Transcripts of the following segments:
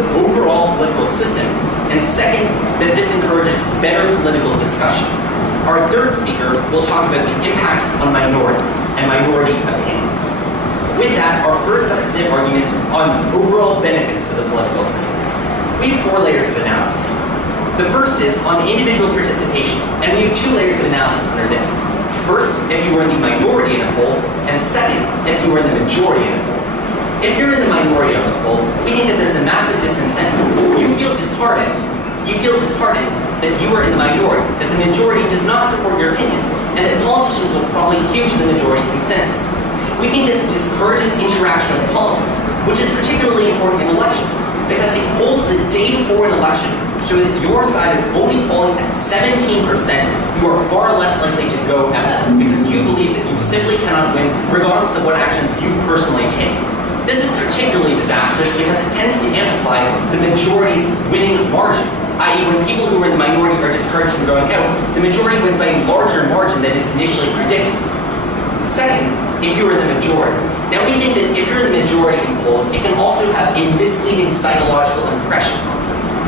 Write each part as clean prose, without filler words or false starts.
the overall political system, and second, that this encourages better political discussion. Our third speaker will talk about the impacts on minorities and minority opinions. With that, our first substantive argument on overall benefits to the political system. We have 4 layers of analysis. The first is on individual participation, and we have 2 layers of analysis under this. First, if you were in the minority in a poll, and second, if you were in the majority in a poll. If you're in the minority on the poll, we think that there's a massive disincentive. You feel disheartened that you are in the minority, that the majority does not support your opinions, and that politicians will probably hew to the majority consensus. We think this discourages interaction with politics, which is particularly important in elections, because it polls the day before an election show that your side is only polling at 17%, you are far less likely to go out, because you believe that you simply cannot win, regardless of what actions you personally take. This is particularly disastrous because it tends to amplify the majority's winning margin, i.e. when people who are in the minority are discouraged from going out, the majority wins by a larger margin than is initially predicted. Second, if you are in the majority. Now we think that if you're in the majority in polls, it can also have a misleading psychological impression.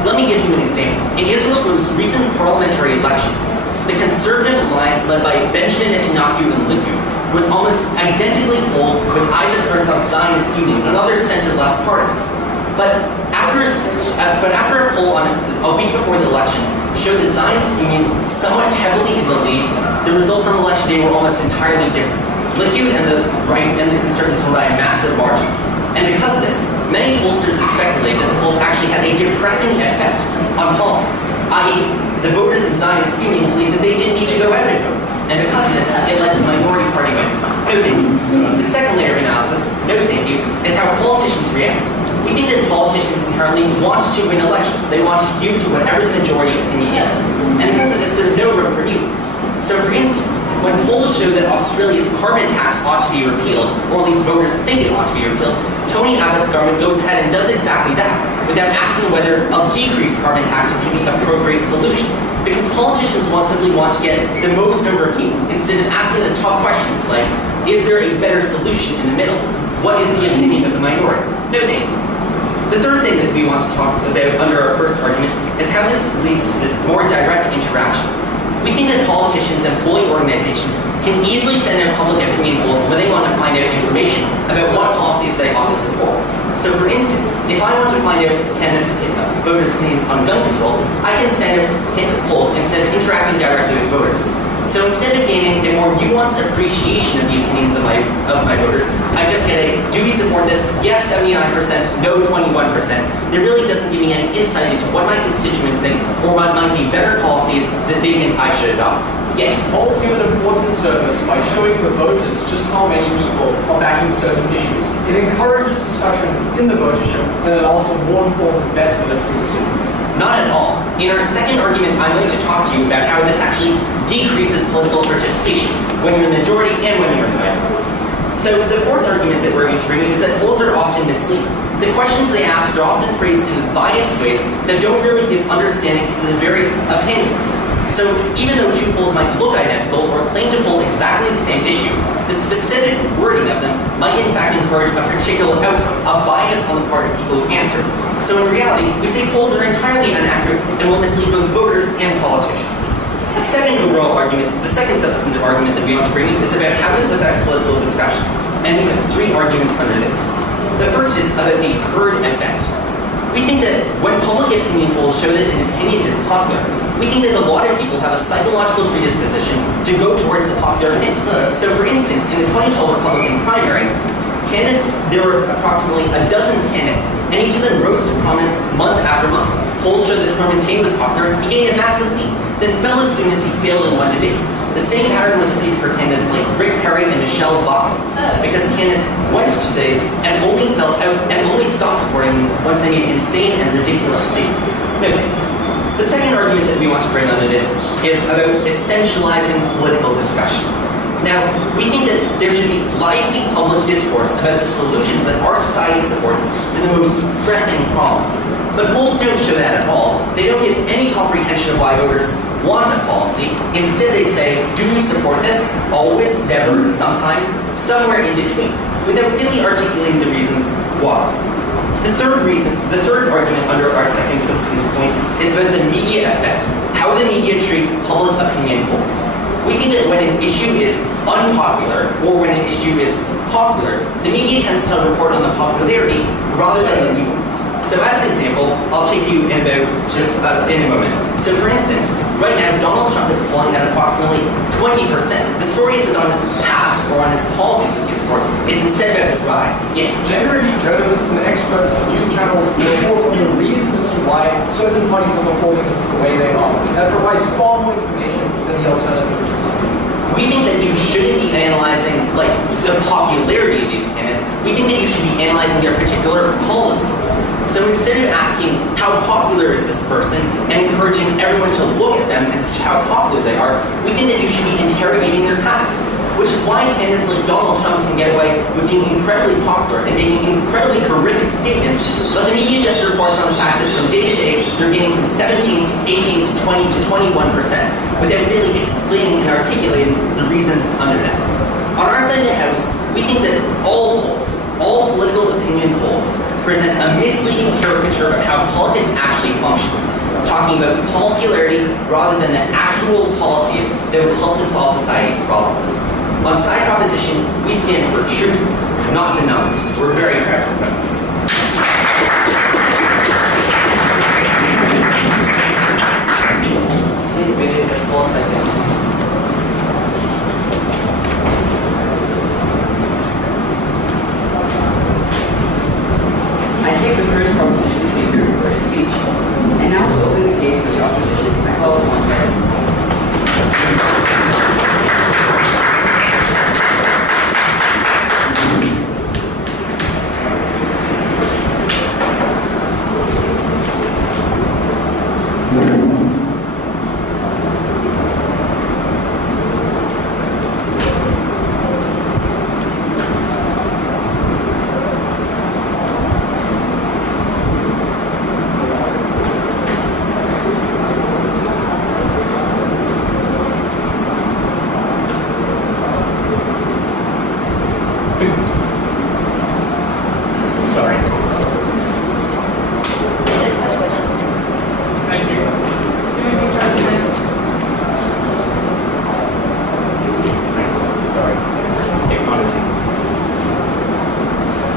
Let me give you an example. In Israel's most recent parliamentary elections, the Conservative Alliance led by Benjamin Netanyahu and Likud was almost identically polled with Isaac Herzog's Zionist Union and other center-left parties. But after a poll on a week before the elections showed the Zionist Union somewhat heavily in the lead, the results on election day were almost entirely different. Likud and the right and the conservatives won by a massive margin. And because of this, many pollsters have speculated that the polls actually had a depressing effect on politics, i.e. the voters in Zionist Union believed that they didn't need to go out and vote. And because of this, it led to the minority party winning. No thank you. The second layer of analysis, no thank you, is how politicians react. We think that politicians inherently want to win elections. They want to hew to whatever the majority opinion is. And because of this, there's no room for nuance. So for instance, when polls show that Australia's carbon tax ought to be repealed, or at least voters think it ought to be repealed, Tony Abbott's government goes ahead and does exactly that, without asking whether a decreased carbon tax would be the appropriate solution. Because politicians simply want to get the most number of people, instead of asking the tough questions like, is there a better solution in the middle? What is the opinion of the minority? No thank you. The third thing that we want to talk about under our first argument is how this leads to the more direct interaction. We think that politicians and polling organizations can easily send out public opinion polls when they want to find out information about what policies they ought to support. So for instance, if I want to find out voters' opinions on gun control, I can send out polls instead of interacting directly with voters. So instead of gaining a more nuanced appreciation of the opinions of my voters, I just get a, do we support this? Yes, 79%, no, 21%. It really doesn't give me any insight into what my constituents think or what might be better policies that they think I should adopt. Yes? Polls give an important service by showing the voters just how many people are backing certain issues. It encourages discussion in the votership, and it also more informed better political decisions. Not at all. In our second argument, I'm going to talk to you about how this actually decreases political participation when you're in the majority and when you're in the minority. So the fourth argument that we're going to bring is that polls are often misleading. The questions they ask are often phrased in biased ways that don't really give understandings to the various opinions. So even though 2 polls might look identical or claim to poll exactly the same issue, the specific wording of them might in fact encourage a particular outcome, a bias on the part of people who answer. So in reality, we say polls are entirely inaccurate and will mislead both voters and politicians. The second overall argument, the second substantive argument that we want to bring is about how this affects political discussion. And we have 3 arguments under this. The first is about the herd effect. We think that when public opinion polls show that an opinion is popular, we think that a lot of people have a psychological predisposition to go towards the popular opinion. So for instance, in the 2012 Republican primary, there were approximately a dozen candidates, and each of them rose to prominence month after month. Polls showed that Herman Cain was popular, he gained a massive lead, then fell as soon as he failed in one debate. The same pattern was repeated for candidates like Rick Perry and Michelle Obama, because candidates went to today's and only fell out and only stopped supporting them once they made insane and ridiculous statements. No thanks. The second argument that we want to bring under this is about essentializing political discussion. Now, we think that there should be lively public discourse about the solutions that our society supports to the most pressing problems. But polls don't show that at all. They don't give any comprehension of why voters want a policy. Instead, they say, do we support this? Always, never, sometimes, somewhere in between, without really articulating the reasons why. The third argument under our second substantive point is about the media effect, how the media treats public opinion polls. We think that when an issue is unpopular or when an issue is popular, the media tends to report on the popularity rather than the nuance. So as an example, I'll take you in a moment. So for instance, right now Donald Trump is polling at approximately 20%. The story isn't on his past or on his policies that he's for. It's instead about his rise. Yes? Generally, journalists and experts on news channels report on the reasons as to why certain parties are performing this the way they are. That provides far more information than the alternative, which is nothing. We think that you shouldn't be analyzing the popularity of these candidates. We think that you should be analyzing their particular policies. So instead of asking how popular is this person and encouraging everyone to look at them and see how popular they are, we think that you should be interrogating their past. Which is why candidates like Donald Trump can get away with being incredibly popular and making incredibly horrific statements, but the media just reports on the fact that from day to day, they're getting from 17 to 18 to 20 to 21%, without really explaining and articulating the reasons under that. On our side of the house, we think that all polls, all political opinion polls, present a misleading caricature of how politics actually functions, talking about popularity rather than the actual policies that would help to solve society's problems. On side proposition, we stand for truth, not the numbers. We're very proud of those. I take the first proposition speaker for his speech, and now to open the case for the opposition, I call upon President.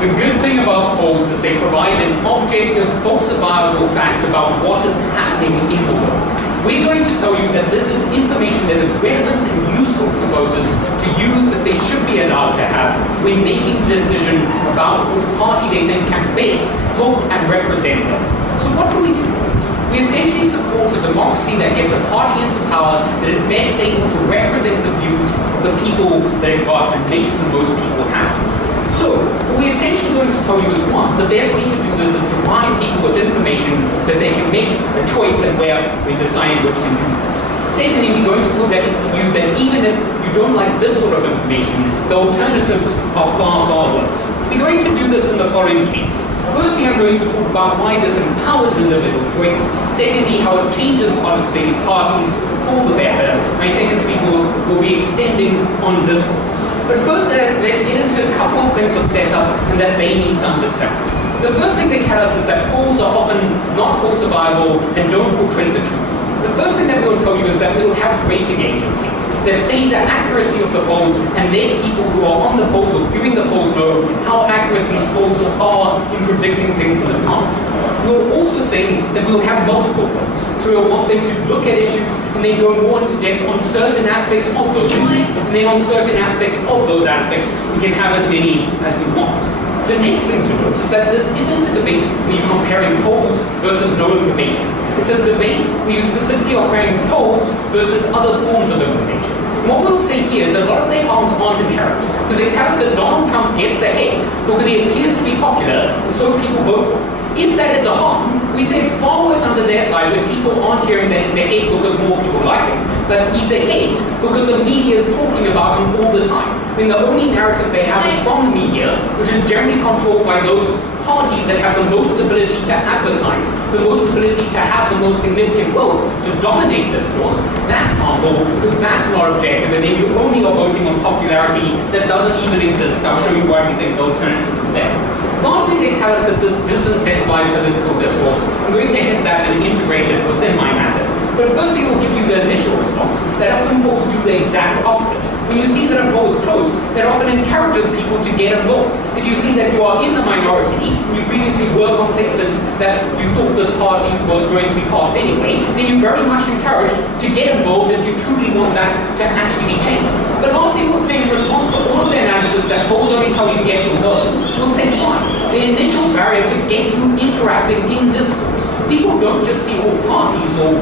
The good thing about polls is they provide an objective, falsifiable fact about what is happening in the world. We're going to tell you that this is information that is relevant and useful to voters to use, that they should be allowed to have when making a decision about which party they think can best help and represent them. So what do we support? We essentially support a democracy that gets a party into power that is best able to represent the views of the people that it got and makes the most people happy. So, what we're essentially going to tell you is one, the best way to do this is to provide people with information so that they can make a choice and where we decide which can do this. Secondly, we're going to tell you that even if you don't like this sort of information, the alternatives are far, far worse. We're going to do this in the following case. Firstly, I'm going to talk about why this empowers individual choice. Secondly, how it changes parties for the better. My second speech will be extending on discourse. But first, let's get into a couple of things of setup and that they need to understand. The first thing they tell us is that polls are often not falsifiable and don't portray the truth. The first thing that we'll tell you is that we'll have rating agencies that say the accuracy of the polls and let people who are on the polls or viewing the polls know how accurate these polls are in predicting things in the past. We'll also say that we'll have multiple polls. So we'll want them to look at issues and then go more into depth on certain aspects of those issues. And then on certain aspects of those aspects, we can have as many as we want. The next thing to note is that this isn't a debate where you're comparing polls versus no information. It's a debate where you specifically are comparing polls versus other forms of information. And what we'll say here is a lot of their harms aren't inherent, because they tell us that Donald Trump gets ahead because he appears to be popular, and so people vote for him. If that is a harm, we say it's far worse under their side when people aren't hearing that he's ahead because more people like him, but he's ahead because the media is talking about him all the time. I mean, the only narrative they have is from the media, which is generally controlled by those parties that have the most ability to advertise, the most ability to have the most significant vote to dominate discourse. That's harmful because that's not objective, and then you only are voting on popularity that doesn't even exist. I'll show you why we think the alternative is better. Lastly, they tell us that this disincentivized political discourse, I'm going to hit that and integrate it within my matter. But firstly, it will give you the initial response. That often polls do the exact opposite. When you see that a poll is close, that often encourages people to get involved. If you see that you are in the minority, you previously were complacent that you thought this party was going to be passed anyway, then you're very much encouraged to get involved if you truly want that to actually be changed. But lastly, we'll say in response to all of the analysis that polls only tell you yes or no, we'll say fine. The initial barrier to get you interacting in discourse. People don't just see all parties or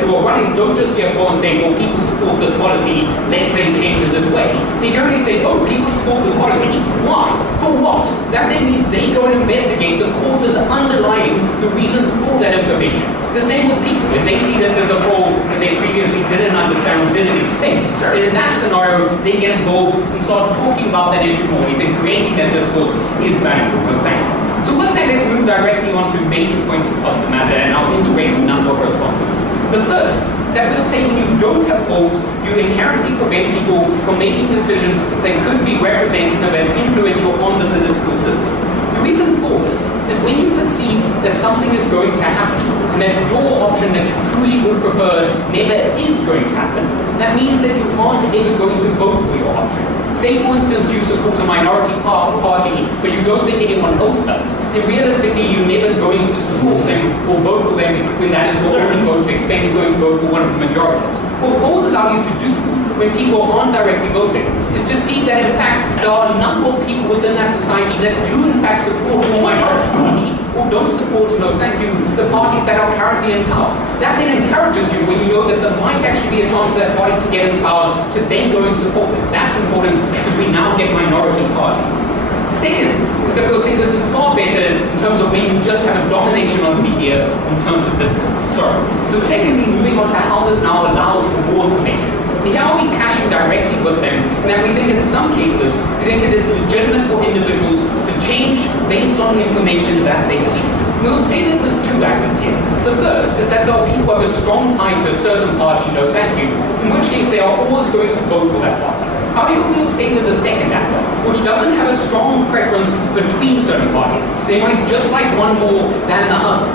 who are running, don't just see a poll and say, well, people support this policy, let's then change it this way. They generally say, oh, people support this policy. Why? For what? That then means they go and investigate the causes underlying the reasons for that information. The same with people. If they see that there's a poll that they previously didn't understand or didn't expect, then in that scenario, they get involved and start talking about that issue more. Then creating that discourse is valuable. Okay. So with that, let's move directly on to major points across the matter, and I'll integrate a number of responses. The first is that we'll say when you don't have polls, you inherently prevent people from making decisions that could be representative and influential on the political system. The reason for this is when you perceive that something is going to happen, and that your option that you truly would prefer never is going to happen, that means that you aren't ever going to vote for your option. Say, for instance, you support a minority party, but you don't think anyone else does, then realistically you're never going to support them or vote for them when that is your only vote to expect you're going to vote for one of the majorities. What polls allow you to do when people aren't directly voting is to see that in fact there are a number of people within that society that do in fact support your minority party or don't support, no thank you, the parties that are currently in power. That then encourages you when you know that there might actually be a chance for that party to get in power to then go and support them. That's important because we now get minority parties. Second is that we'll say this is far better in terms of when you just have a domination of the media in terms of distance. So secondly, moving on to how this now allows for more information. Here are we caching directly with them, and that we think in some cases, we think it is legitimate for individuals to change based on the information that they see. We'll say that there's two factors here. The first is that there are people who have a strong tie to a certain party, no thank you, in which case they are always going to vote for that party. However, we'll say there's a second actor, which doesn't have a strong preference between certain parties. They might just like one more than the other.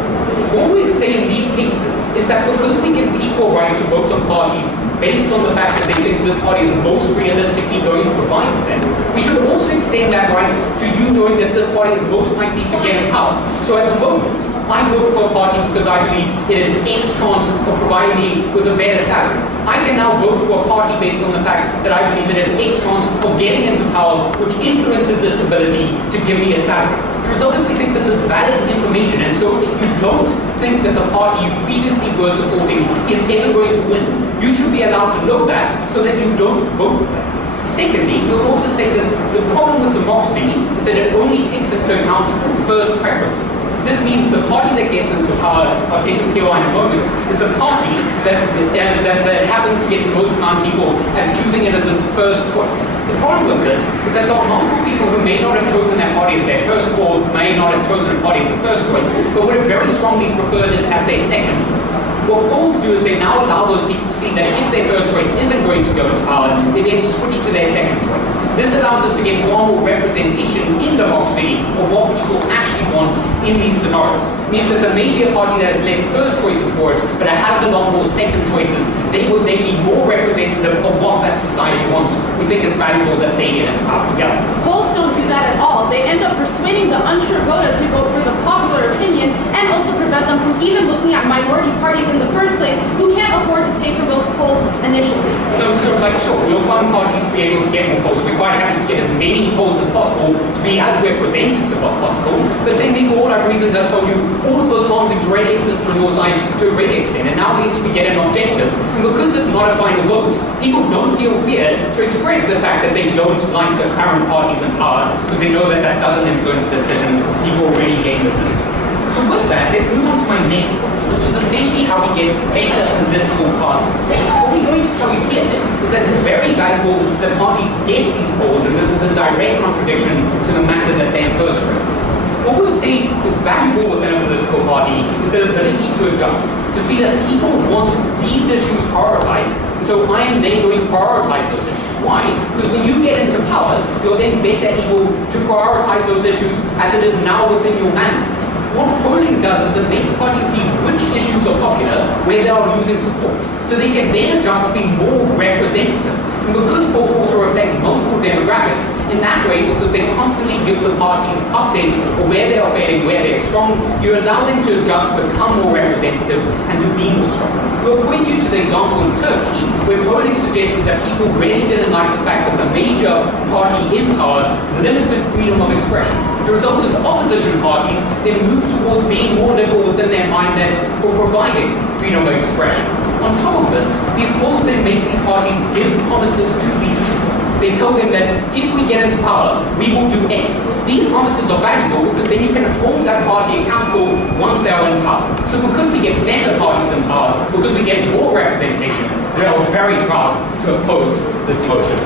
What we'd say in these cases is that because we give people a right to vote on parties based on the fact that they think this party is most realistically going to provide for them, we should also extend that right to you knowing that this party is most likely to get in power. So at the moment, I vote for a party because I believe it is X chance of providing me with a better salary. I can now vote for a party based on the fact that I believe it has X chance of getting into power, which influences its ability to give me a salary. The result is we think this is valid information, and so if you don't think that the party you previously were supporting is ever going to win, you should be allowed to know that so that you don't vote for them. Secondly, we would also say that the problem with democracy is that it only takes into account first preferences. This means the party that gets into power, I'll take the POI in a moment, is the party that happens to get the most amount of people as choosing it as its first choice. The problem with this is that there are multiple people who may not have chosen that party as their first, or may not have chosen a party as their first choice, but would have very strongly preferred it as their second choice. What polls do is they now allow those people to see that if their first choice isn't going to go into power, they then switch to their second choice. This allows us to get far more representation in democracy of what people actually want in these scenarios. It means that there may be a party that has less first choices for it, but a hell of a lot more second choices. They would then be more representative of what that society wants. We think it's valuable that they get into power. Yeah. Polls don't do that at all. They end up persuading the unsure voter to vote for the popular opinion and also prevent them from even looking at minority parties in the first place who can't afford to pay for those polls initially. Sure, we'll fund parties to be able to get more polls. We're quite happy to get as many polls as possible to be as representative as possible. But same thing for all our reasons I told you, all of those harms already exist on your side to a great extent. And now at least we get an objective. And because it's not a final vote, people don't feel fear to express the fact that they don't like the current parties in power because they know that that doesn't influence the decision. People already game the system. So with that, let's move on to my next point, which is essentially how we get better political parties. What we're going to tell you here is that it's very valuable that parties get these polls, and this is a direct contradiction to the matter that they're first represents. What we would say is valuable within a political party is the ability to adjust, to see that people want these issues prioritized, and so I am then going to prioritize those issues. Why? Because when you get into power, you're then better able to prioritize those issues as it is now within your mandate. What polling does is it makes parties see which issues are popular, where they are losing support, so they can then adjust to be more representative. And because polls also reflect multiple demographics, in that way, because they constantly give the parties updates of where they are failing, where they're strong, you allow them to adjust to become more representative and to be more strong. We'll point you to the example in Turkey, where polling suggested that people really didn't like the fact that the major party in power limited freedom of expression. The result is opposition parties then move towards being more liberal within their mindset for providing freedom of expression. On top of this, these polls then make these parties give promises to these people. They tell them that if we get into power, we will do X. These promises are valuable because then you can hold that party accountable once they are in power. So because we get better parties in power, because we get more representation, we are very proud to oppose this motion.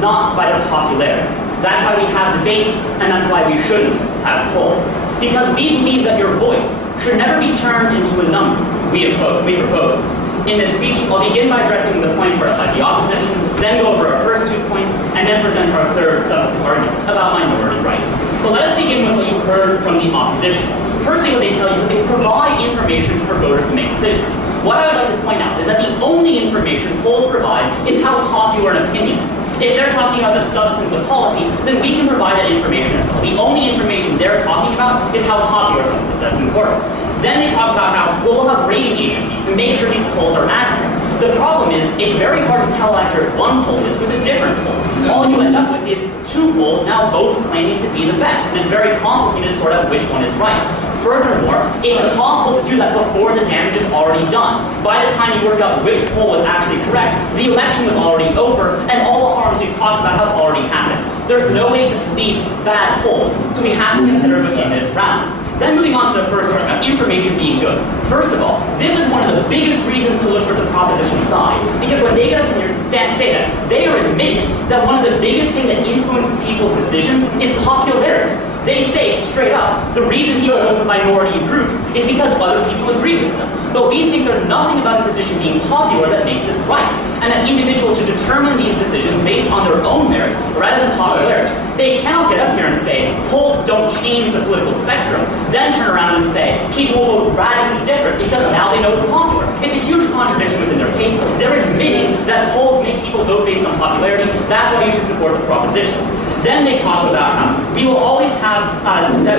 Not by their popularity. That's why we have debates, and that's why we shouldn't have polls. Because we believe that your voice should never be turned into a number we propose. In this speech, I'll begin by addressing the points brought by the opposition, then go over our first 2 points, and then present our third substantive argument about minority rights. But let us begin with what you heard from the opposition. Firstly, what they tell you is that they provide information for voters to make decisions. What I would like to point out is that the only information polls provide is how popular an opinion is. If they're talking about the substance of policy, then we can provide that information as well. The only information they're talking about is how popular something is. That's important. Then they talk about how we'll have rating agencies to make sure these polls are accurate. The problem is, it's very hard to tell how accurate one poll is with a different poll. All you end up with is 2 polls now both claiming to be the best, and it's very complicated to sort out which one is right. Furthermore, it's impossible to do that before the damage is already done. By the time you work out which poll was actually correct, the election was already over, and all the harms we've talked about have already happened. There's no way to police bad polls, so we have to consider them in this round. Then moving on to the first argument, information being good. First of all, this is one of the biggest reasons to look towards the proposition side, because when they get up here and say that, they are admitting that one of the biggest things that influences people's decisions is popularity. They say straight up, the reason people vote for minority groups is because other people agree with them. But we think there's nothing about a position being popular that makes it right, and that individuals should determine these decisions based on their own merit rather than popularity. They cannot get up here and say, polls don't change the political spectrum, then turn around and say, people will vote radically different because now they know it's popular. It's a huge contradiction within their case. They're admitting that polls make people vote based on popularity. That's why you should support the proposition. Then they talk about how we will always have,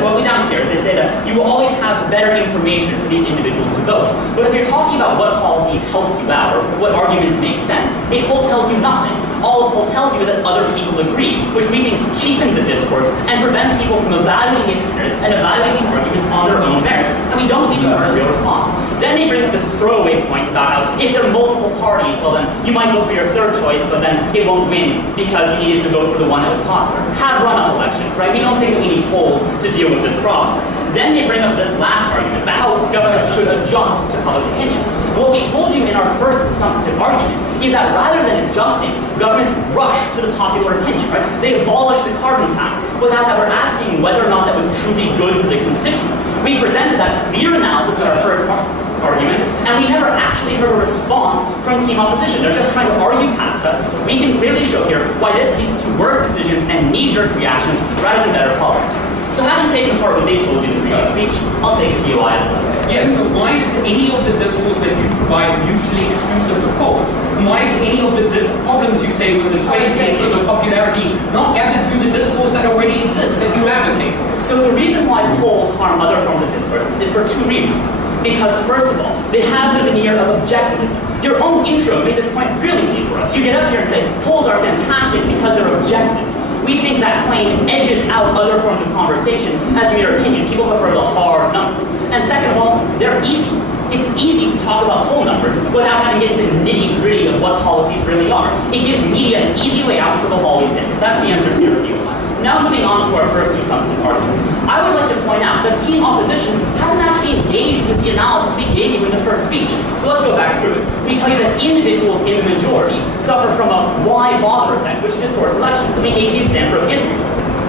what we down here is they say that you will always have better information for these individuals to vote. But if you're talking about what policy helps you out or what arguments make sense, a poll tells you nothing. All a poll tells you is that other people agree, which we think cheapens the discourse and prevents people from evaluating these candidates and evaluating these arguments on their own merit. And we don't see a real response. Then they bring up this throwaway point about how if there are multiple parties, well then you might vote for your third choice, but then it won't win because you needed to vote for the one that was popular. Have runoff elections, right? We don't think that we need polls to deal with this problem. Then they bring up this last argument about how governments should adjust to public opinion. What we told you in our first substantive argument is that rather than adjusting, governments rush to the popular opinion, right? They abolished the carbon tax without ever asking whether or not that was truly good for the constituents. We presented that clear analysis in our first argument, and we never actually heard a response from team opposition. They're just trying to argue past us. We can clearly show here why this leads to worse decisions and knee-jerk reactions rather than better policies. So having taken apart what they told you in the speech, I'll take a POI as well. Yeah, so why is any of the discourse that you provide mutually exclusive to polls? And why is any of the problems you say with the sway factors or popularity not gathered through the discourse that already exists, that you advocate for? So the reason why polls harm other forms of discourses is for two reasons. Because first of all, they have the veneer of objectivism. Your own intro made this point brilliantly for us. You get up here and say, polls are fantastic because they're objective. We think that claim edges out other forms of conversation as mere opinion. People prefer the hard numbers. And second of all, they're easy. It's easy to talk about poll numbers without having to get into nitty-gritty of what policies really are. It gives media an easy way out, so they'll always take it. That's the answer to your review. Now moving on to our first two substantive arguments. I would like to point out that team opposition hasn't actually engaged with the analysis we gave you in the first speech. So let's go back through it. We tell you that individuals in the majority suffer from a why bother effect, which distorts elections. And we gave the example of Israel.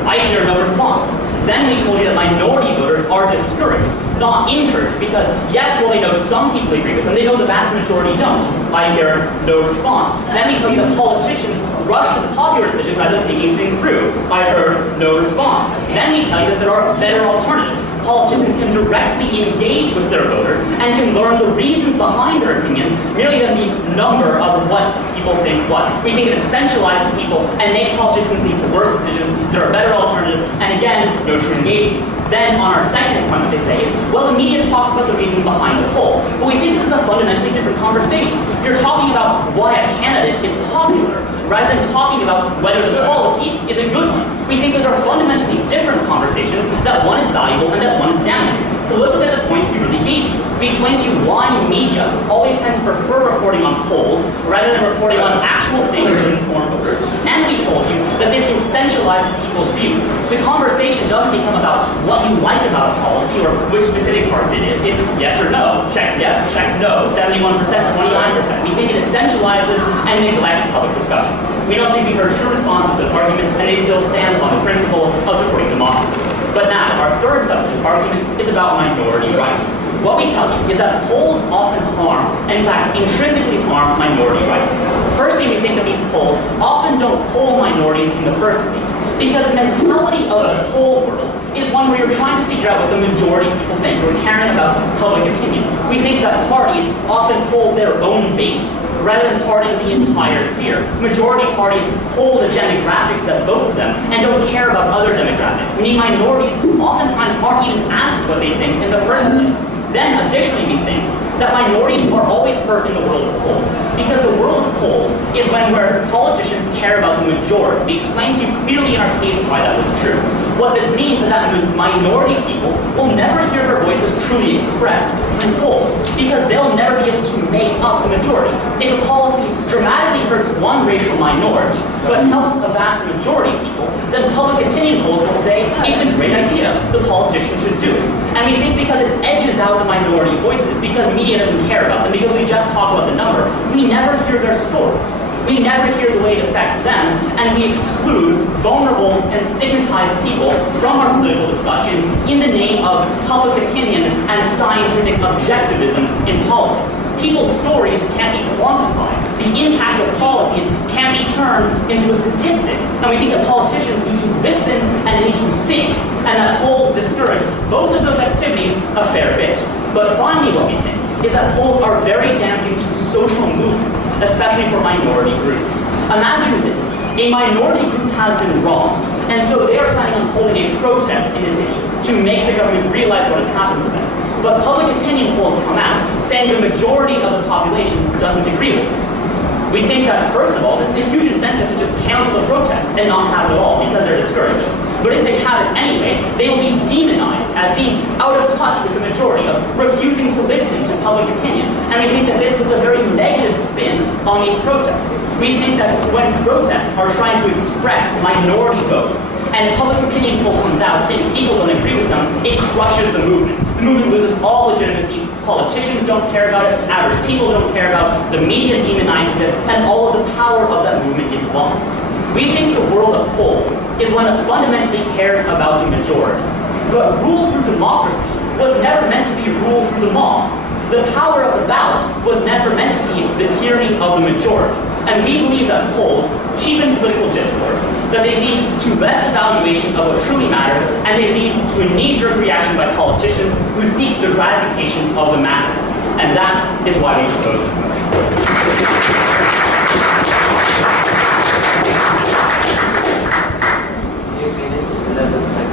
I hear no response. Then we told you that minority voters are discouraged, not encouraged, because yes, while they know some people agree with them, they know the vast majority don't. I hear no response. Then we tell you that politicians rush to the popular decisions rather than thinking things through. I heard no response. Then we tell you that there are better alternatives. Politicians can directly engage with their voters and can learn the reasons behind their opinions merely than the number of what people think what. We think it essentializes people and makes politicians lead to worse decisions. There are better alternatives, and again, no true engagement. Then on our second point, what they say is, well, the media talks about the reasons behind the poll, but we think this is a fundamentally different conversation. You're talking about why a candidate is popular, rather than talking about whether the policy is a good one. We think those are fundamentally different conversations, that one is valuable and that one is damaging. So let's look at the points we really gave you. We explained to you why media always tends to prefer reporting on polls rather than reporting on actual things that inform voters. And we told you that this essentializes people's views. The conversation doesn't become about what you like about a policy or which specific parts it is. It's yes or no, check yes, check no, 71%, 29%. We think it essentializes and neglects public discussion. We don't think we heard true responses to those arguments, and they still stand on the principle of supporting democracy. But now, our third substantive argument is about minority rights. What we tell you is that polls often harm, in fact, intrinsically harm minority rights. Firstly, we think that these polls often don't poll minorities in the first place, because the mentality of a poll world is one where you're trying to figure out what the majority of people think. We're caring about public opinion. We think that parties often poll their own base rather than parting the entire sphere. Majority parties poll the demographics that vote for them and don't care about other demographics. Meaning minorities oftentimes aren't even asked what they think in the first place. Then, additionally, we think that minorities are always heard in the world of polls, because the world of polls is where politicians care about the majority. We explained to you clearly in our case why that was true. What this means is that minority people will never hear their voices truly expressed through polls, because they'll never be able to make up the majority. If a policy dramatically hurts one racial minority, but helps a vast majority of people, then public opinion polls will say, it's a great idea, the politician should do it. And we think because it edges out the minority voices, because media doesn't care about them, because we just talk about the number, we never hear their stories. We never hear the way it affects them, and we exclude vulnerable and stigmatized people from our political discussions in the name of public opinion and scientific objectivism in politics. People's stories can't be quantified. The impact of policies can't be turned into a statistic. And we think that politicians need to listen and need to think, and that polls discourage both of those activities a fair bit. But finally, what we think is that polls are very damaging to social movements, especially for minority groups. Imagine this. A minority group has been wronged, and so they are planning on holding a protest in the city to make the government realize what has happened to them. But public opinion polls come out saying the majority of the population doesn't agree with it. We think that, first of all, this is a huge incentive to just cancel the protest and not have it at all because they're discouraged. But if they have it anyway, they will be demonized as being out of touch with the majority, of refusing to listen to public opinion. And we think that this puts a very negative spin on these protests. We think that when protests are trying to express minority votes, and public opinion poll comes out saying people don't agree with them, it crushes the movement. The movement loses all legitimacy. Politicians don't care about it, average people don't care about it, the media demonizes it, and all of the power of that movement is lost. We think the world of polls is one that fundamentally cares about the majority. But rule through democracy was never meant to be rule through the mob. The power of the ballot was never meant to be the tyranny of the majority. And we believe that polls cheapen political discourse, that they lead to less evaluation of what truly matters, and they lead to a knee-jerk reaction by politicians who seek the gratification of the masses. And that is why we propose this motion. 11 seconds.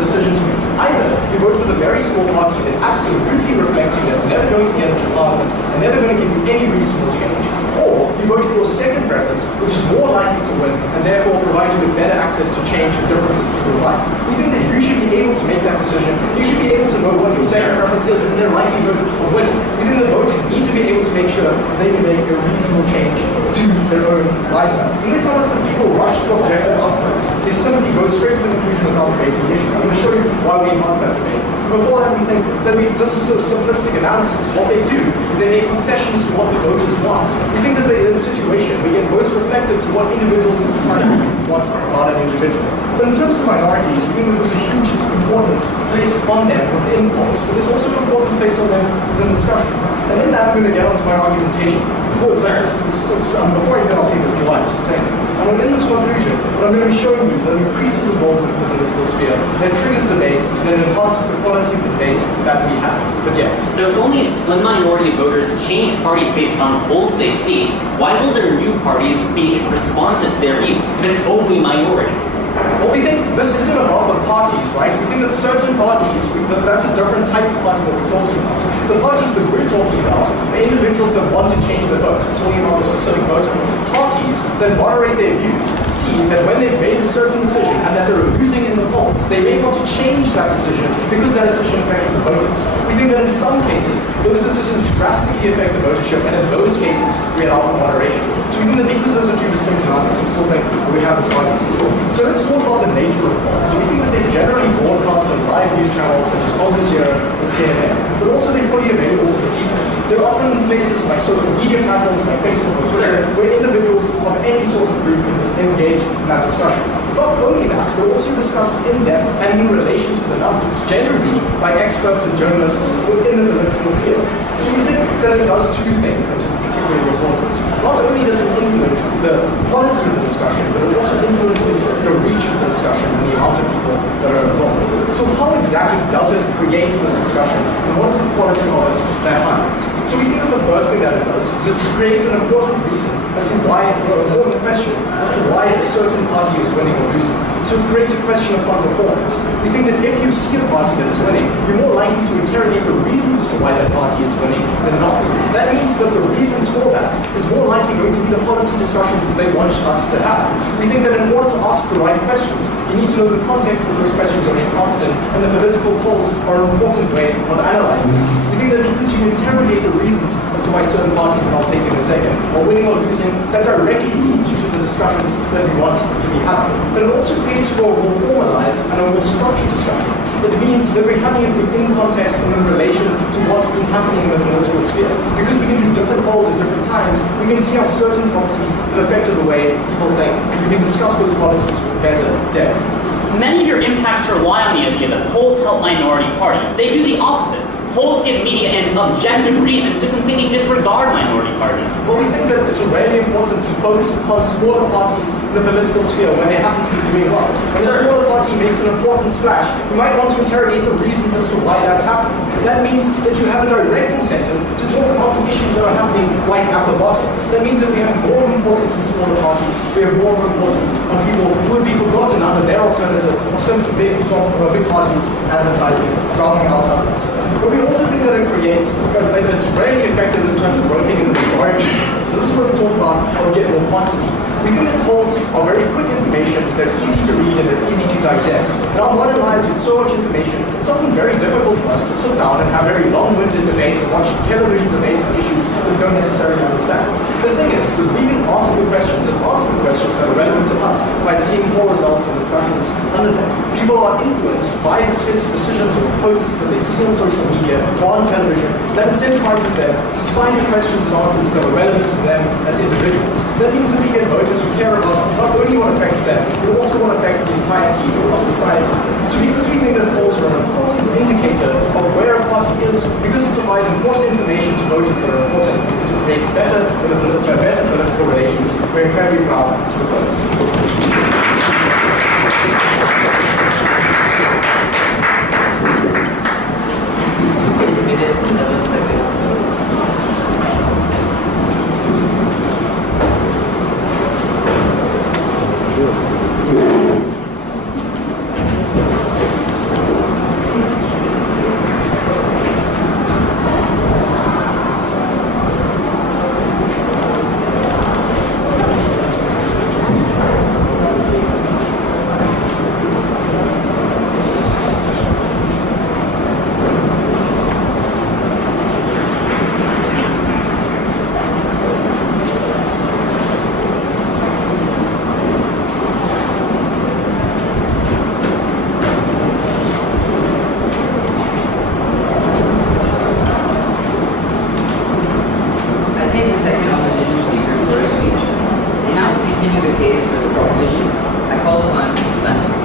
decision small party that absolutely reflects you, that's never going to get into parliament, and never going to give you any reasonable change. Or you vote for your second preference, which is more likely to win, and therefore provide you with better access to change and differences in your life. We think that you should be able to make that decision. You should be able to know what your second preference is and their likelihood of winning. We think that voters need to be able to make sure they can make a reasonable change to their own lifestyles. And they tell us that people rush to objective outcomes. They simply go straight to the conclusion without debating the issue. I'm going to show you why we enhance that debate. Before that, we think that this is a simplistic analysis. What they do is they make concessions to what the voters want. We think that they're in a situation where get most reflective to what individuals in society want about an individual. But in terms of minorities, we think that there's a huge importance placed on them within polls, but there's also an importance placed on them within discussion. And in that, I'm going to get onto my argumentation. Before I do, I'll take a few lines to say. And in this conclusion, what I'm going to be showing you is that it increases involvement in the political sphere, that triggers debate, and it enhances the quality of the debates that we have. But yes. So if only a slim minority of voters change parties based on polls they see, why will their new parties be responsive to their views if it's only minority? Well, we think this isn't about the parties, right? We think that certain parties, that's a different type of party that we're talking about. The parties that we're talking about are individuals that want to change their votes. We're talking about the specific voter. Parties that moderate their views see that when they've made a certain decision and that they're losing in the polls, they may want to change that decision because that decision affects the voters. We think that in some cases, those decisions drastically affect the votership, and in those cases, we allow for moderation. So we think that because those are two distinct analyses, we still think that we have this argument as well. So let's talk about the nature of polls. So we think that they're generally broadcast on live news channels such as Al Jazeera or CNN, but also they're fully available to the people. They're often in places like social media platforms like Facebook or Twitter, where individuals of any sort of group can engage in that discussion. Not only that, they're also discussed in depth and in relation to the numbers, generally by experts and journalists within the political field. So we think that it does two things that's particularly important. Not only does it influence the quality of the discussion, but it also influences the reach of the discussion and the amount of people that are involved. So how exactly does it create this discussion, and what is the quality of it that happens? So we think that the first thing that it does is it creates an important reason as to why, or an important question as to why a certain party is winning or losing. So it creates a question upon performance. We think that if you see a party that is winning, you're more likely to interrogate the reasons as to why that party is winning than not. That means that the reasons for that is more likely going to be the policy discussions that they want us to have. We think that in order to ask the right questions, you need to know the context that those questions are being asked in, and the political polls are an important way of analyzing them. We think that because you interrogate the reasons as to why certain parties, and I'll take in a second, are winning or losing, that directly leads you to the discussions that we want to be having. But it also creates for a more formalized and a more structured discussion. It means that we're having it within context and in relation to what's been happening in the political sphere. Because we can do different polls at different times, we can see how certain policies have affected the way people think, and we can discuss those policies with better depth. Many of your impacts rely on the idea that polls help minority parties. They do the opposite. Polls give media an objective reason to completely disregard minority parties. Well, we think that it's really important to focus upon smaller parties in the political sphere when they happen to be doing well. When a smaller party makes an important splash, you might want to interrogate the reasons as to why that's happening. That means that you have a direct incentive to talk about the issues that are happening right at the bottom. That means that we have more importance in smaller parties, we have more importance on people who would be forgotten under their alternative of simply big parties advertising, drowning out others. But we also think that it creates, that it's really effective in terms of voting in the majority. So this is what we talk about, or get more quantity. We think that polls are very quick information, they're easy to read, and they're easy to digest. In our modern lives with so much information, it's often very difficult for us to sit down and have very long-winded debates and watch television debates on issues that we don't necessarily understand. The thing is that we can ask the questions and answer the questions that are relevant to us by seeing poll results and discussions under them. People are influenced by decisions or posts that they see on social media or on television that incentivizes them to find the questions and answers that are relevant to them as individuals. That means that we get voters who care about not only what affects them, but also what affects the entirety of society. So because we think that polls are an important indicator of where a party is, because it provides important information to voters that are important, because it creates better political relations, we're incredibly proud to propose. Minutes, 7 seconds. case for the proposition, I call upon consensus.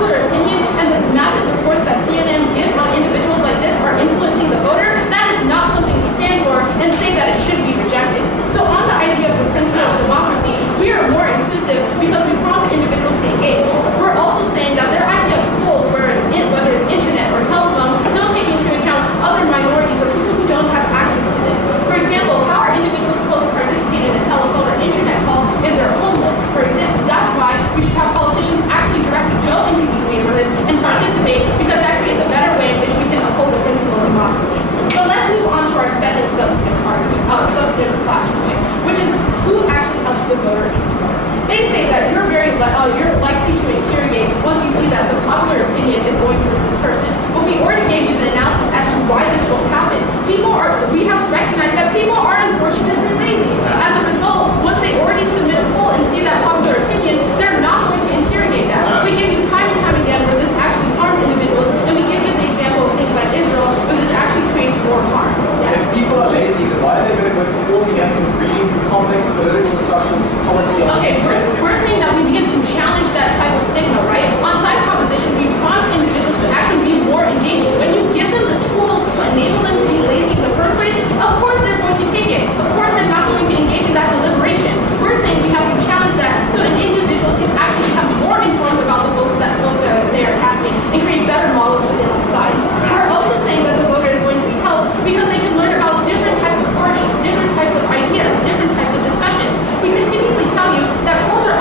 popular opinion and this massive reports that CNN give on individuals like this are influencing the voter, that, oh, you're likely to interrogate once you see that the popular opinion is going towards this person. But we already gave you the analysis as to why this won't happen. We have to recognize that people are unfortunately lazy. As a result, once they already submit a poll and see that popular opinion, they're not going to interrogate that. We give you time and time again where this actually harms individuals, and we give you the example of things like Israel, where this actually creates more harm. If people are lazy, then why are they going to go through all the effort of reading through complex political discussions, policy? Okay, we're saying that we begin to challenge that type of stigma, right? On side proposition, we prompt individuals to actually be more engaging. When you give them the tools to enable them to be lazy in the first place, of course they're going to take it. Of course they're not going to engage in that deliberation. We're saying we have to challenge that so individuals can actually become more informed about the votes that they are casting and create better models within society. We're also saying that the voter is going to be helped because they can learn about different types of parties, different types of ideas, different types of discussions. We continuously tell you that polls are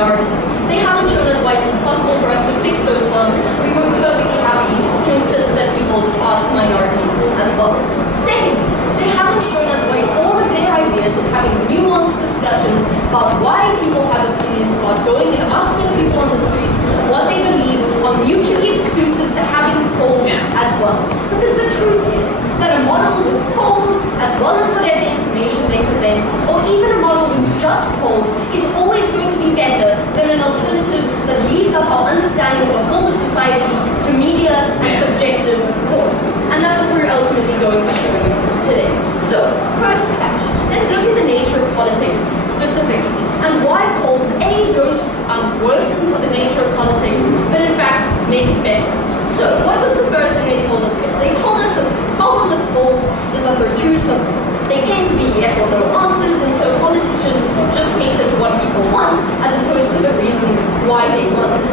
minorities. They haven't shown us why it's impossible for us to fix those bugs. We were perfectly happy to insist that people ask minorities as well. Secondly, they haven't shown us why all of their ideas of having nuanced discussions about why people have opinions, about going and asking people on the streets what they believe, are mutually exclusive to having polls as well. Because the truth is that a model with polls, as well as whatever information they present, or even a model with just polls, is always going to be better than an alternative that leaves up our understanding of the whole of society to media and subjective forms. And that's what we're ultimately going to show you today. So, first clash. Let's look at the nature of politics specifically, and why polls don't worsen the nature of politics, but in fact make it better. So, what was the first thing they told us here? They told us that the problem with polls is that they're too simple. They tend to be yes or no answers, and so politicians just cater to what people want, as opposed to the reasons why they want it.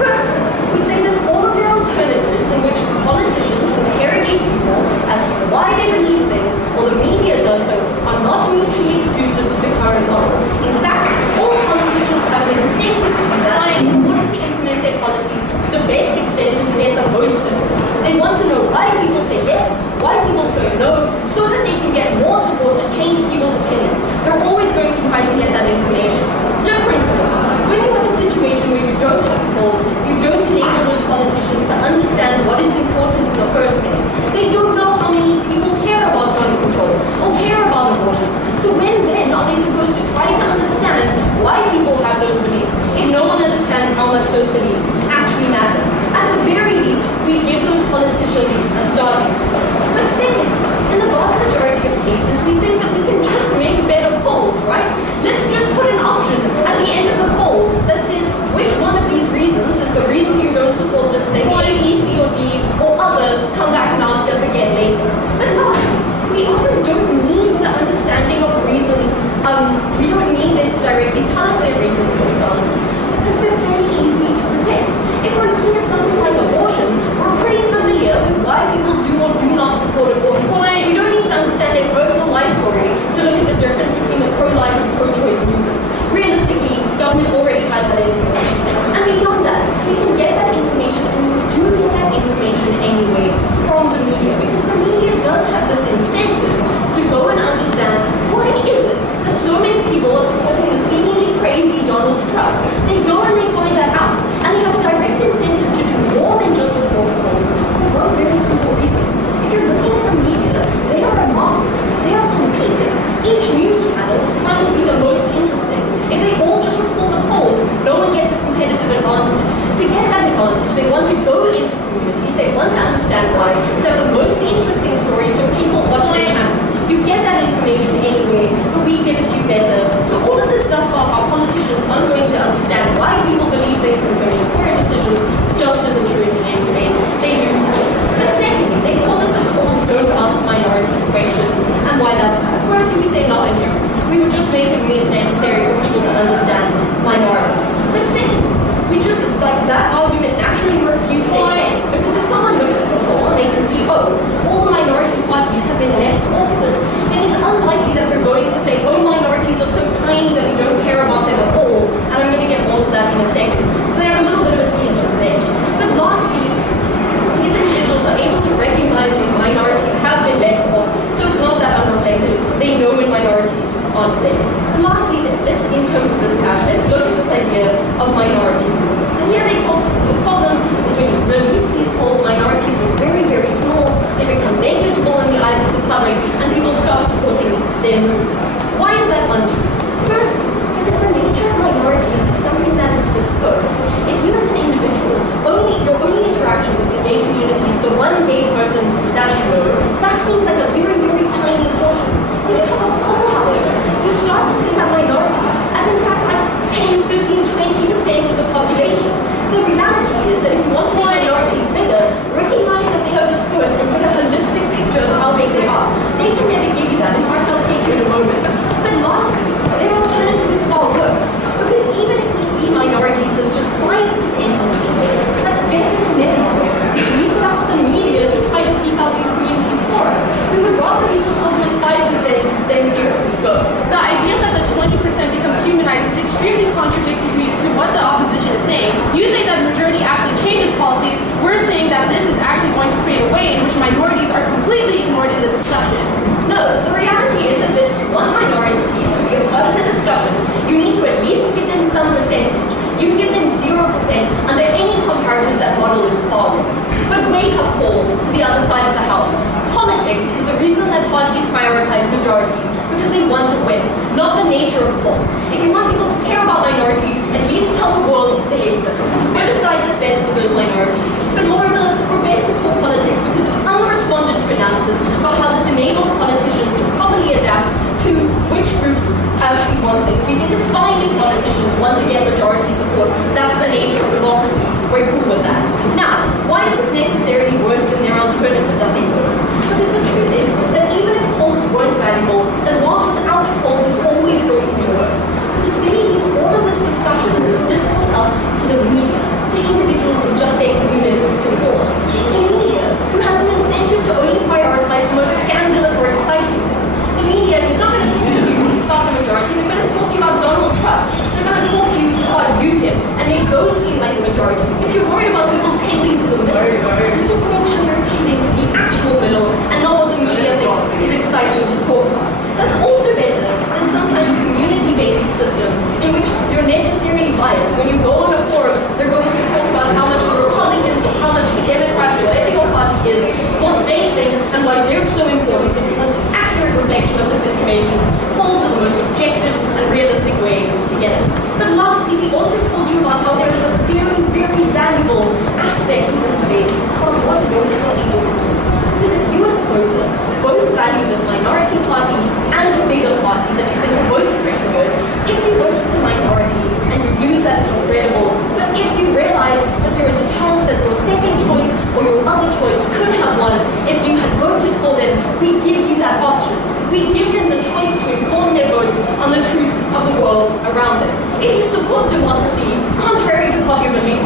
First, we say that all of their alternatives in which politicians interrogate people as to why they believe things, or the media does so, are not mutually exclusive to the current model. In fact, all politicians have the incentive to do that in order to implement their policies to the best extent and to get the most support. They want to know why people say yes, why people say no, so that they can get more support and change people's opinions. They're always going to try to get that information. Difference though, when you have a situation where you don't have polls, you don't enable those politicians to understand what is important in the first place. They don't know how many people care about gun control or care about abortion. So when then are they supposed to try to understand why people have those beliefs if no one understands how much those beliefs actually matter? At the very least, we give those politicians a starting point. But second, in the vast majority of cases, we think that we can just make better polls, right? Let's just put an option at the end of the poll that says which one of these reasons is the reason you don't support this thing, A, B, C, or D, or other, come back and ask us again later. But lastly, we often don't need the understanding of reasons, we don't need them to directly tell us their reasons for stances, because they're very easy to predict. If we're looking at something like abortion, we're pretty familiar with why people do or do not support abortion. We don't need to understand their personal life story to look at the difference between the pro-life and pro-choice movements. Realistically, government already has that information. And beyond that, we can get that information, and we do get that information anyway from the media, because the media does have this incentive to go and understand why is it that so many people are supporting the seemingly crazy Donald Trump. They go and they find that out, and they have a direct incentive to do more than just report polls for one very simple reason. If you're looking at the media, they are a market. They are competing. Each news channel is trying to be the most interesting. If they all just report the polls, no one gets a competitive advantage. To get that advantage, they want to go into communities, they want to understand why, to have the most interesting stories so people watch their channel. You get that information anyway, but we give it to you better. So all of this stuff about how politicians aren't going to understand why people believe things and so many poor decisions just isn't true in today's debate. They use that. But secondly, they told us that polls don't ask minorities questions, and why that's bad. Firstly, we say not inherent. We would just make it necessary for people to understand minorities. But secondly, we just, like, that argument naturally refutes their saying. Because if someone looks at the poll and they can see, oh, all the minority parties have been left off this, then it's unlikely that they're going to say, oh, minorities are so tiny that we don't care about them at all. And I'm going to get more to that in a second. So they have a little bit of a tension there. But lastly, these individuals are able to recognize when minorities have been left off, so it's not that unreflective. They know when minorities aren't there. And lastly, let's, in terms of this clash, let's look at this idea of minority movements. And here they told us that the problem is when you release these polls, minorities are very, very small, they become negligible in the eyes of the public, and people start supporting their movements. Why is that untrue? First, because the nature of minorities is something that is dispersed. If you as an individual, your only interaction with the gay community is the one gay person that you know, that seems like a very, very tiny portion. When you have a poll, however, you start to see that minority as in fact like 10, 15, 20% of the population. The reality is that if you want to make minorities bigger, recognize that they are dispersed and get a holistic picture of how big they are. They can never give you that. In fact, I'll take you in a moment. majorities because they want to win, not the nature of polls. If you want people to care about minorities, at least tell the world they exist. We're the side that's better for those minorities. But moreover, we're better for politics because we've unresponded to analysis about how this enables politicians to properly adapt to which groups actually want things. We think it's fine if politicians want to get majority support. That's the nature of democracy. We're cool with that. Now, why is this necessarily worse than their alternative that they propose? Because the truth is that even if polls weren't valuable, a world without polls is always going to be worse. Because they leave all of this discussion, this discourse up to the media, to individuals in just their communities, to forums. The media, who has an incentive to only prioritize the most scandalous or exciting things. The media, who's not going to talk to you about the majority, they're going to talk to you about Donald Trump. They're going to talk to you about UKIP and make those seem like the majorities. If you're worried about people tending to the middle, just make sure you're tending to the actual middle and not what the media thinks is exciting to talk about. That's also better than some kind of community-based system in which you're necessarily biased. When you go on a forum, they're going to talk about how much the Republicans or how much the Democrats or whatever your party is, what they think, and why they're so important. If you want an accurate reflection of this information, polls are the most objective and realistic way to get it. But lastly, we also told you about how there is a very, very valuable aspect to this debate about what voters are able to do. Because if you as a voter both value this minority party and a bigger party that you think are both pretty good, if you vote for the minority and you lose that as regrettable, but if you realize that there is a chance that your second choice or your other choice could have won if you had voted for them, we give you that option. We give them the choice to inform their votes on the truth of the world around them. If you support democracy, contrary to popular belief,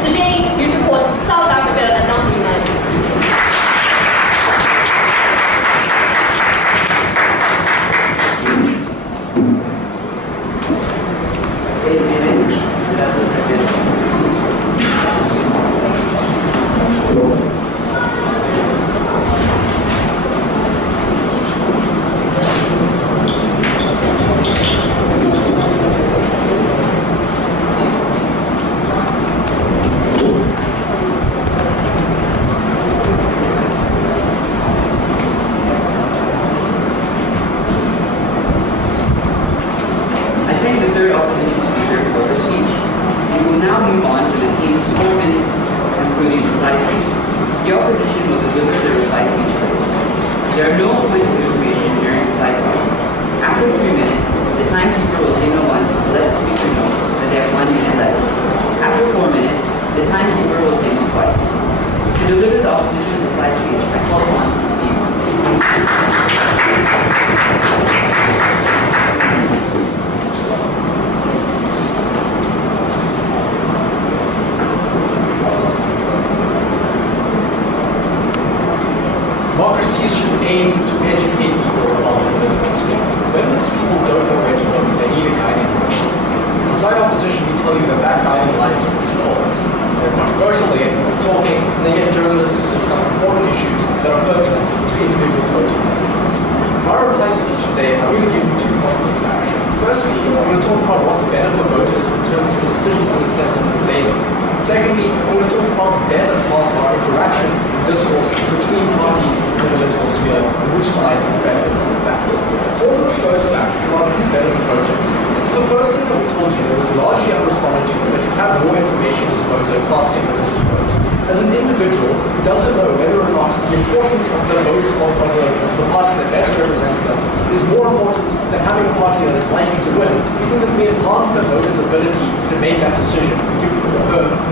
today you support South Africa and not the United States. Democracies should aim to educate people about the political sphere. When most people don't know where to look, they need a guiding light. Inside opposition, we tell you that that guiding light is polls. They're controversial, they get people talking, and they get journalists to discuss important issues that are pertinent to individuals' voting decisions. In my reply speech today, I'm going to give you 2 points of action. Firstly, I'm going to talk about what's better for voters in terms of the decisions and incentives that they make. Secondly, I'm going to talk about the better part of our interaction and discourse between parties in the political sphere and which side betters that. So on to the first action about who's better for voters. So the first thing that we told you that was largely unresponded to is that you have more information as a voter casting a risky vote. As an individual who doesn't know whether or not the importance of the vote of the party that best represents them is more important than having a party that is likely to win, we think that we enhance the voter's ability to make that decision. We give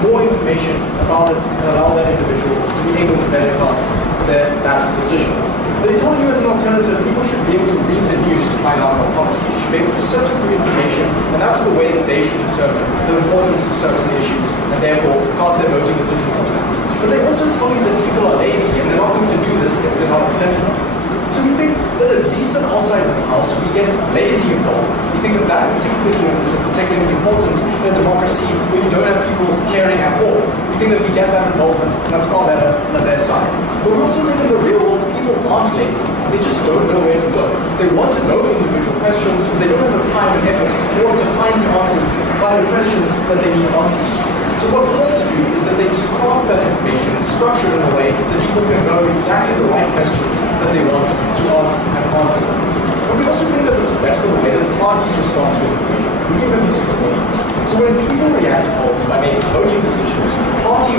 more information about it and allow that individual to be able to better cast that decision. They tell you as an alternative, people should be able to read the news to find out about policy. They should be able to sift through information, and that's the way that they should determine the importance of certain issues, and therefore cast their voting decisions on that. But they also tell you that people are lazy, and they're not going to do this if they're not incentivized. So we think that at least on our side of the house, we get lazy involvement. We think that that is particularly important in a democracy where you don't have people caring at all. We think that we get that involvement, and that's far better on their side. But we also think in the real world, people aren't lazy. They just don't know where to look. They want to know individual questions, but they don't have the time and effort in order to find the answers, find the questions that they need answers to. So what polls do is that they craft that information and structure it in a way that people can know exactly the right questions that they want to ask and answer. polls by making voting decisions, parties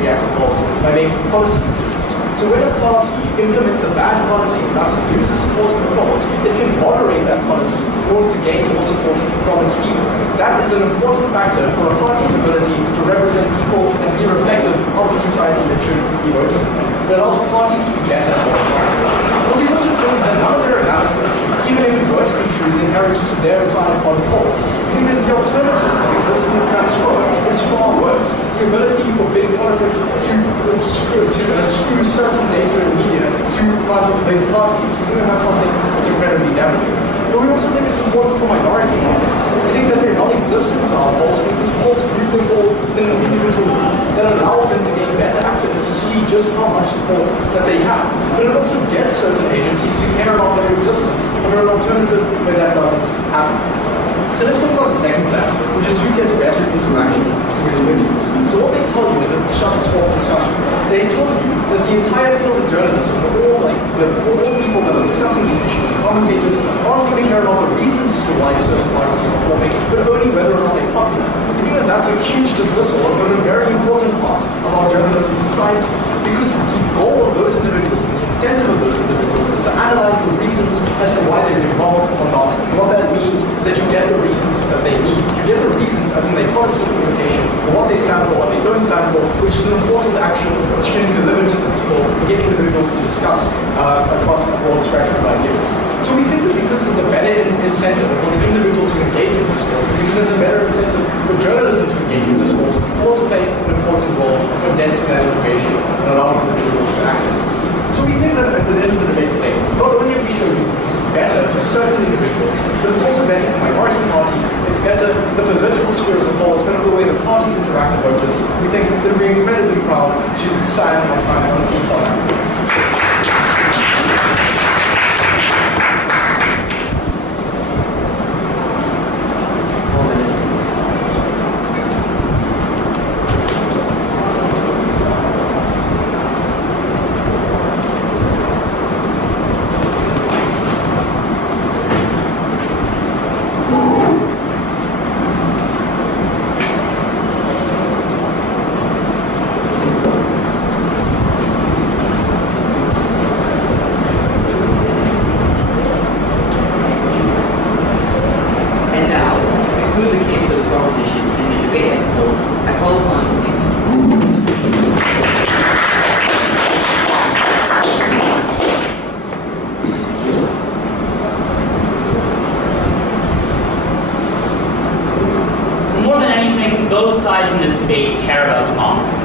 react to polls by making policy decisions. So when a party implements a bad policy and thus loses support in the polls, it can moderate that policy in order to gain more support from its people. That is an important factor for a party's ability to represent people and be reflective of the society that should be voting for them. It allows parties to be better and more accountable. But we also think that none of their analysis, even if it were to be true, is inherent to their side on the polls. We think that the alternative that exists in the status quo is far worse. The ability for big politics to screw certain data and media to fund big parties. We think that that's something that's incredibly damaging. But we also think it's important for minority parties. We think that they're non-existent in our polls because polls group them all within an individual group that allows them to gain better access to see just how much support that they have. But it also gets certain agencies to care about their existence under an alternative where that doesn't happen. So let's talk about the second clash, which is who gets better interaction with individuals. So what they tell you is that it shuts off discussion. They tell you that the entire field of journalism, all people that are discussing these issues, commentators, aren't going to care about the reasons as to why certain parties are performing, but only whether or not they're popular. I think that that's a huge dismissal of a very important part of our journalistic society. Because the goal of those individuals and the incentive of those individuals is to analyze the reasons as to why they're doing well or not. And what that means is that you get the reasons that they need. You get the reasons as in their policy implementation, or what they stand for, what they don't stand for, which is an important action which can be delivered to the people and get individuals to discuss across a broad spectrum of ideas. So we think that because there's a better incentive for the individual to engage in discourse, and because there's a better incentive for journalism to engage in discourse, also play an important role in condensing that information and allowing individuals to access it. So we think that at the end of the debate today, not only have we showed you this is better for certain individuals, but it's also better for minority parties, it's better for the political sphere as a whole, it's better for the way the parties interact with voters. We think that we're incredibly proud to stand on time on Team South Africa. both sides in this debate care about democracy.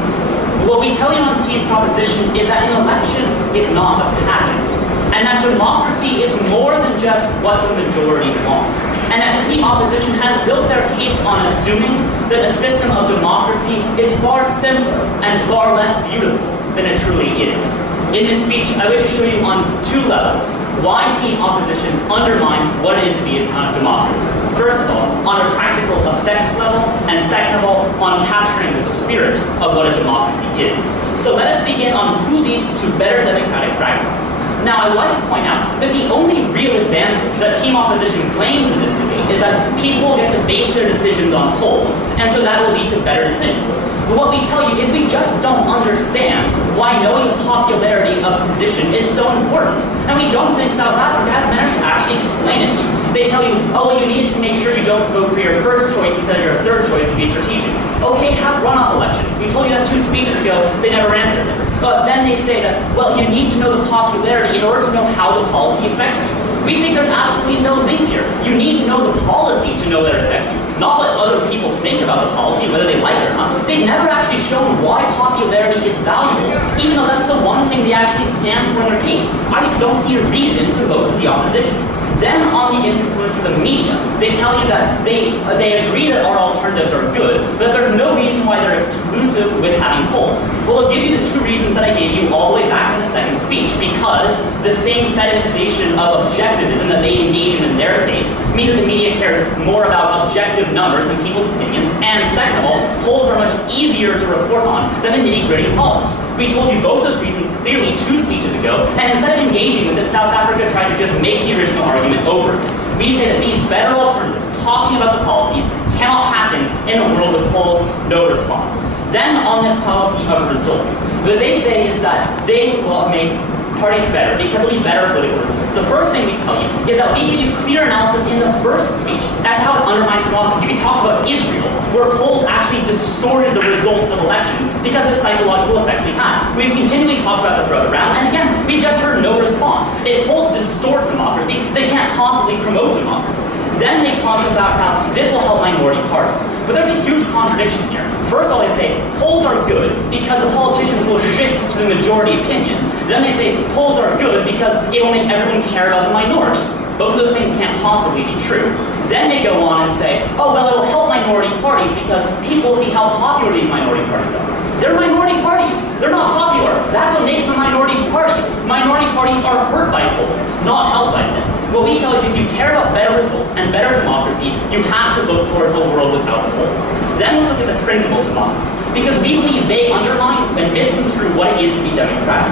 What we tell you on Team Proposition is that an election is not a pageant, and that democracy is more than just what the majority wants. And that Team Opposition has built their case on assuming that a system of democracy is far simpler and far less beautiful than it truly is. In this speech, I wish to show you on two levels why Team Opposition undermines what it is to be a kind of democracy. First of all, on a practical effects level, and second of all, on capturing the spirit of what a democracy is. So let us begin on who leads to better democratic practices. Now, I'd like to point out that the only real advantage that Team Opposition claims in this debate is that people get to base their decisions on polls, and so that will lead to better decisions. But what we tell you is we just don't understand why knowing the popularity of a position is so important, and we don't think South Africa has managed to actually explain it to you. They tell you, oh, well, you need to make sure you don't vote for your first choice instead of your third choice to be strategic. Okay, have runoff elections. We told you that 2 speeches ago, they never answered it. But then they say that, well, you need to know the popularity in order to know how the policy affects you. We think there's absolutely no link here. You need to know the policy to know that it affects you, not what other people think about the policy, whether they like it or not. They've never actually shown why popularity is valuable, even though that's the one thing they actually stand for in their case. I just don't see a reason to vote for the opposition. Then on the influences of media, they tell you that they agree that our alternatives are good, but there's no reason why they're exclusive with having polls. Well, I'll give you the 2 reasons that I gave you all the way back in the second speech, because the same fetishization of objectivism that they engage in their case means that the media cares more about objective numbers than people's opinions, and second of all, polls are much easier to report on than the nitty-gritty policies. We told you both those reasons clearly 2 speeches ago, and instead of engaging with it, South Africa tried to just make the original argument over again. We say that these better alternatives, talking about the policies, cannot happen in a world with polls, no response. Then on the policy of results, what they say is that they will make parties better because it'll be better political results. The first thing we tell you is that we give you clear analysis in the first speech as to how it undermines democracy. We talk about Israel, where polls actually distorted the results of elections because of the psychological effects we had. We've continually talked about that throughout the round, and again, we just heard no response. If polls distort democracy, they can't possibly promote democracy. Then they talk about how this will help minority parties. But there's a huge contradiction here. First of all, they say polls are good because the politicians will shift to the majority opinion. Then they say polls are good because it will make everyone care about the minority. Both of those things can't possibly be true. Then they go on and say, oh, well, it'll help minority parties because people see how popular these minority parties are. They're minority parties. They're not popular. That's what makes them minority parties. Minority parties are hurt by polls, not helped by them. What we tell you is if you care about better results and better democracy, you have to look towards a world without polls. Then let's look at the principle of democracy, because we believe they undermine and misconstrue what it is to be democratic.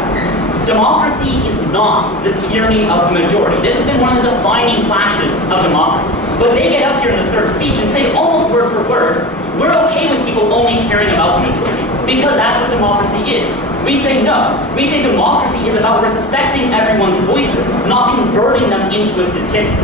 Democracy is not the tyranny of the majority. This has been one of the defining clashes of democracy. But they get up here in the third speech and say almost word for word, we're okay with people only caring about the majority, because that's what democracy is. We say no. We say democracy is about respecting everyone's voices, not converting them into a statistic.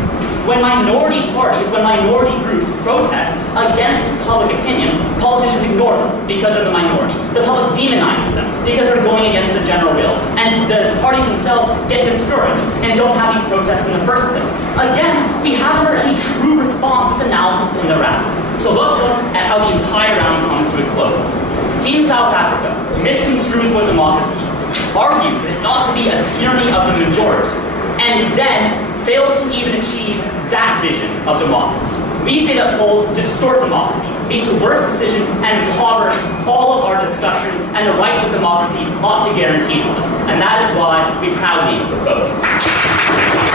When minority parties, when minority groups protest against public opinion, politicians ignore them because they're the minority. The public demonizes them because they're going against the general will. And the parties themselves get discouraged and don't have these protests in the first place. Again, we haven't heard any true response to this analysis in the round. So let's look at how the entire round comes to a close. Team South Africa misconstrues what democracy is, argues that it ought to be a tyranny of the majority, and then fails to even achieve that vision of democracy. We say that polls distort democracy, lead to worse decision, and impoverish all of our discussion and the rights that democracy ought to guarantee to us. And that is why we proudly propose.